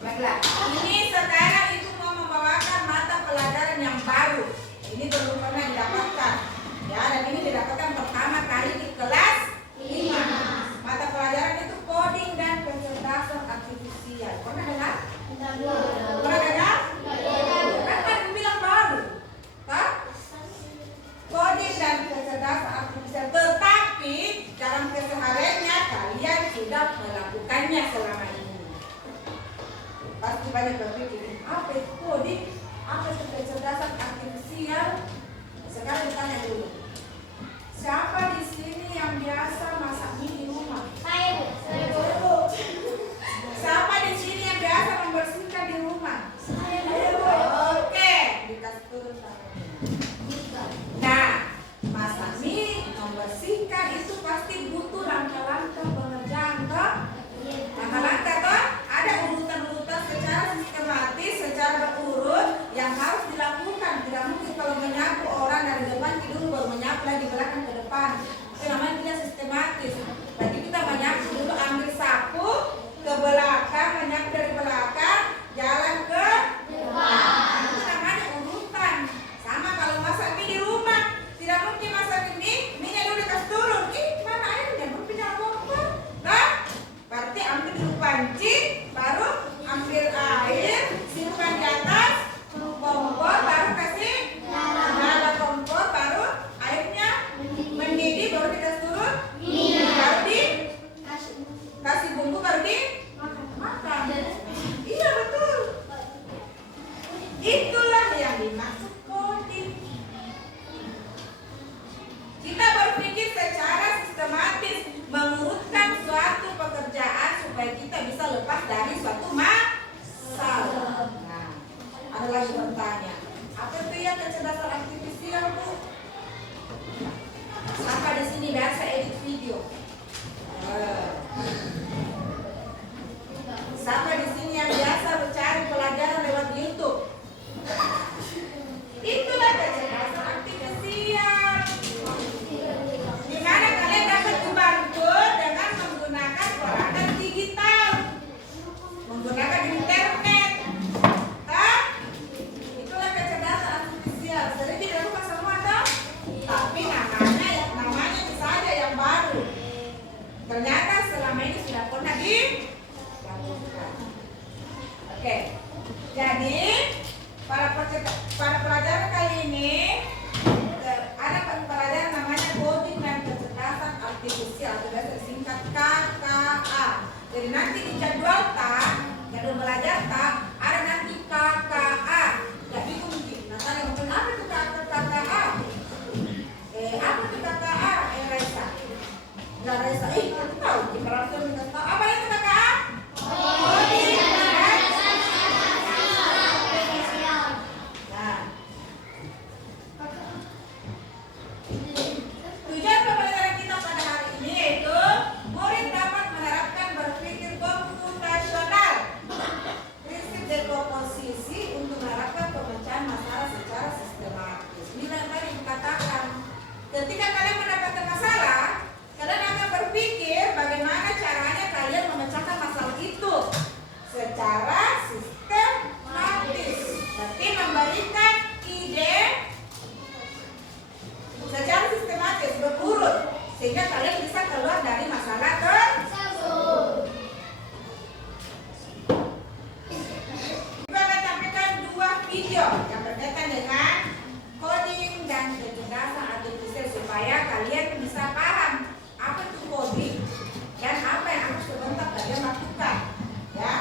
Baiklah, ini sekarang Ibu mau membawakan mata pelajaran yang baru. Ini belum pernah didapatkan. Ya, dan ini didapatkan pertama kali di kelas 5. Mata pelajaran itu coding dan kecerdasan artifisial. Pernah dengar? Pernah dengar? Kan bilang baru. Hah? Coding dan kecerdasan artifisial. Tetapi dalam kesehariannya kalian sudah melakukannya selama ini. Pasti banyak berpikir, apa itu coding? Apa itu kecerdasan artifisial? Sekarang ditanya dulu. Siapa di sini yang biasa masak mie di rumah? Saya. Siapa di sini yang biasa membersihkan di rumah? Oke, dikasih turun tangannya. Nah, masak mie, membersihkan itu pasti butuh langkah-langkah pengerjaan, toh? Langkah-langkah, toh? Ada urutan-urutan secara sistematis, secara berurut yang harus dilakukan. Tidak mungkin kalau menyapu orang dari depan ke dulu baru menyapu lagi belakang ke depan. Itu namanya tidak sistematis. Jadi kita menyapu dulu, ambil sapu ke belakang, menyapu dari belakang, jalan ke depan. Itu namanya urutan. Sama kalau masak mie di rumah, tidak mungkin masak mie, mie-nya dulu dikasih turun. Mana airnya? Belum pindah kompor. Nah, berarti ambil dulu panci, baru ambil air, simpan di atas kompor, baru kasih nyala kompor, baru airnya mendidih, baru dikasih turun, baru dikasih bumbu, baru dimakan. Iya betul. Itulah yang dimaksud coding. Kita berpikir secara sistematis, mengurutkan suatu pekerjaan supaya kita bisa lepas dari suatu masalah. Nah, ada lagi bertanya, apa itu ya kecerdasan artifisial, Bu? Siapa di sini biasa edit video? Siapa di sini yang biasa mencari pelajaran lewat YouTube? Itulah kecerdasan artifisial. Di mana kalian dapat dibantu dengan menggunakan perangkat digital, menggunakan internet. Itulah kecerdasan artifisial. Sering dilakukan semua, toh? Tapi namanya bisa aja yang baru. Ternyata selama ini sudah pernah dilakukan. Oke, jadi pada pelajaran kali ini ada pelajaran namanya coding dan kecerdasan artifisial, atau biasa disingkat KKA. Jadi nanti di jadwal belajar ada nanti KKA. Gak bingung mungkin. Nah, tanya mungkin apa itu KKA? Apa itu KKA? Raisa. Gak Raisa. Aku tahu. Kita langsung minta tahu. Apa itu KKA? Coding dan tujuan pembelajaran kita pada hari ini yaitu murid dapat menerapkan berpikir komputasional, prinsip dekomposisi untuk menerapkan pemecahan masalah secara sistematis. Ini yang tadi dikatakan, ketika kalian mendapatkan masalah, kalian akan berpikir bagaimana caranya kalian memecahkan masalah itu secara sistematis. Berarti memberikan ide secara sistematis, berurut, sehingga kalian bisa keluar dari masalah tersebut. Juga akan tampilkan 2 video yang berkaitan dengan coding dan kecerdasan artifisial supaya kalian bisa paham apa itu coding dan apa yang akan sebentar kalian lakukan. Ya,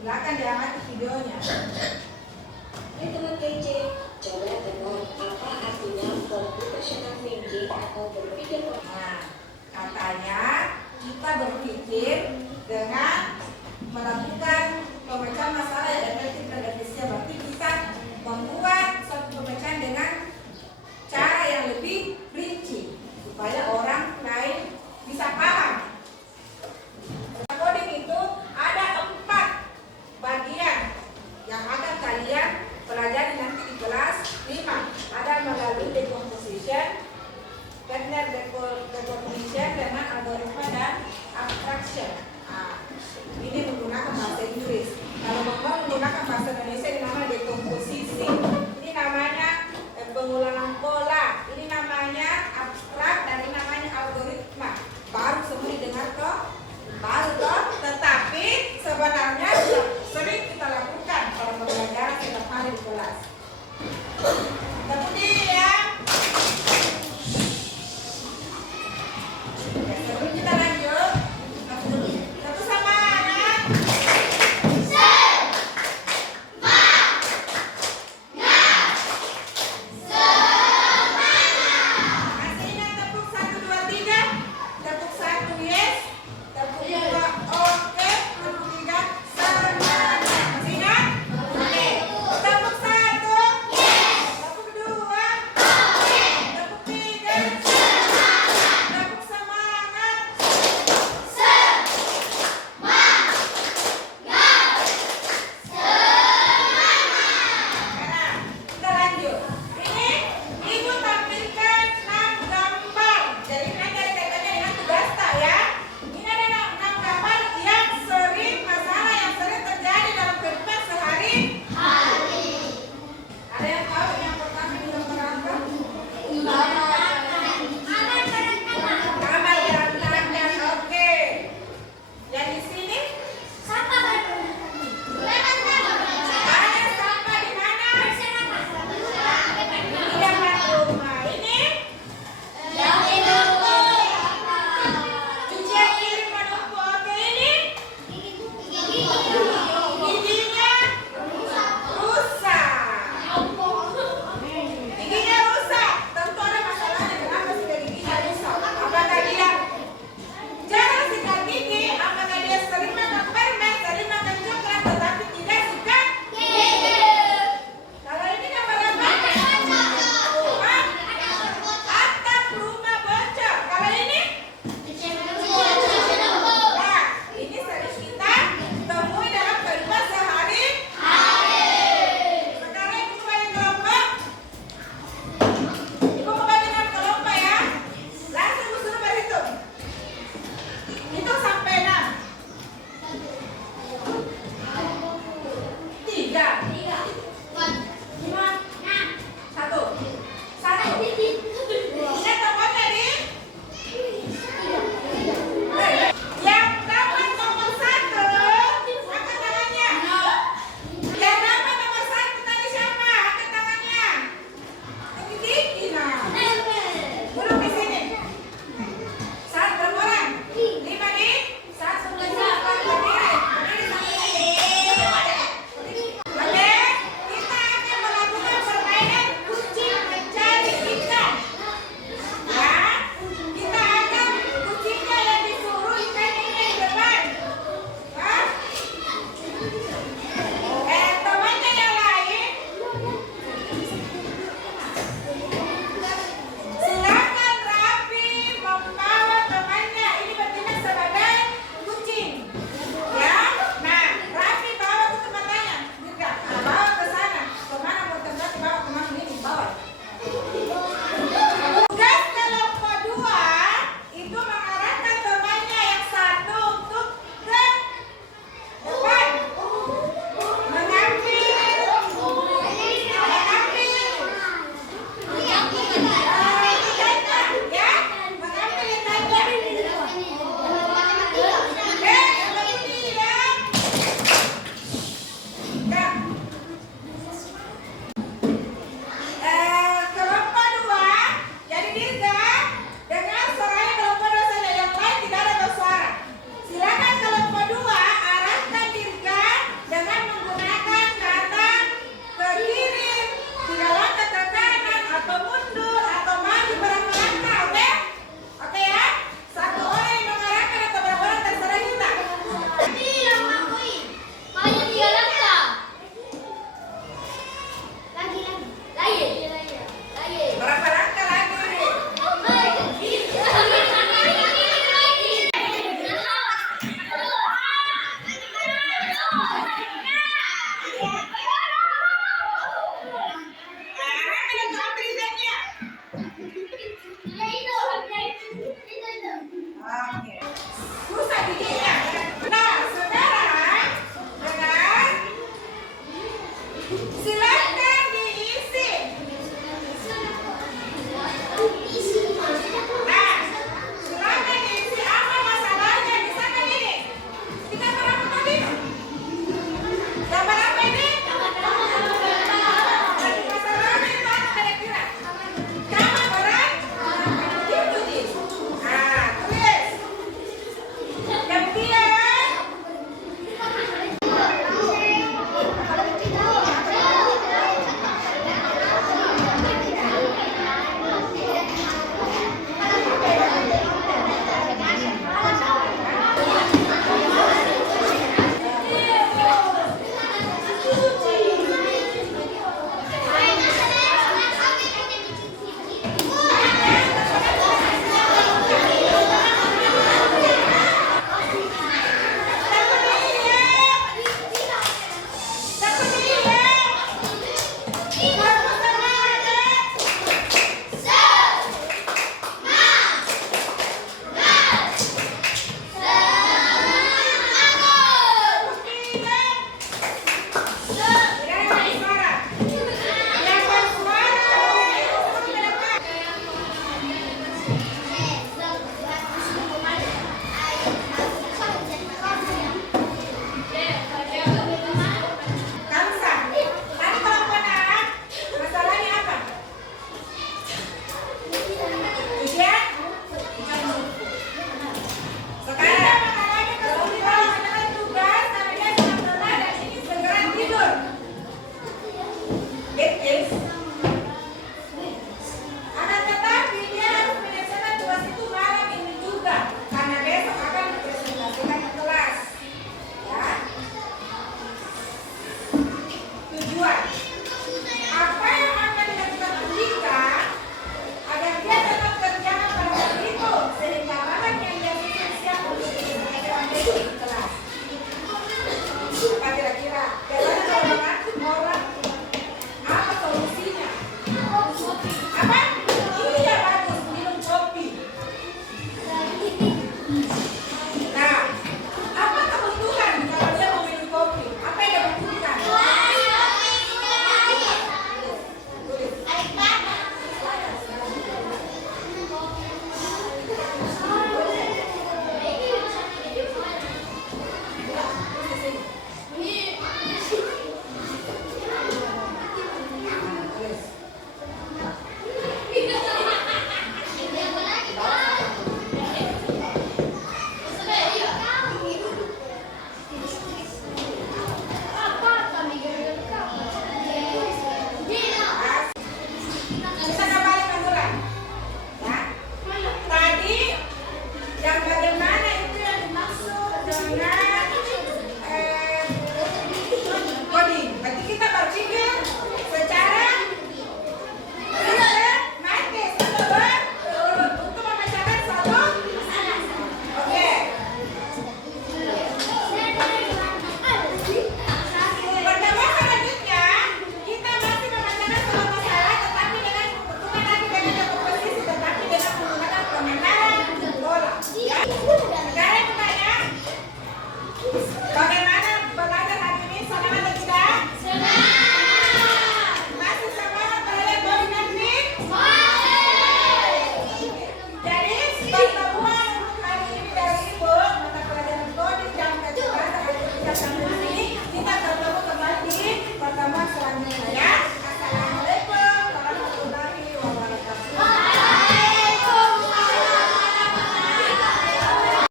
silakan diamati videonya. Teman kece, coba dengar apa artinya computational thinking atau berpikir. Nah, katanya kita berpikir dengan melakukan pemecahan masalah yang efektif dan efisien. Berarti kita membuat suatu pemecahan dengan cara yang lebih rinci supaya orang lain bisa paham. Coding itu ada 4 bagian yang akan kalian pelajari nanti di kelas 5. Ada melalui decomposition, kernel decomposition dengan algoritma dan abstraction. bahasa Indonesia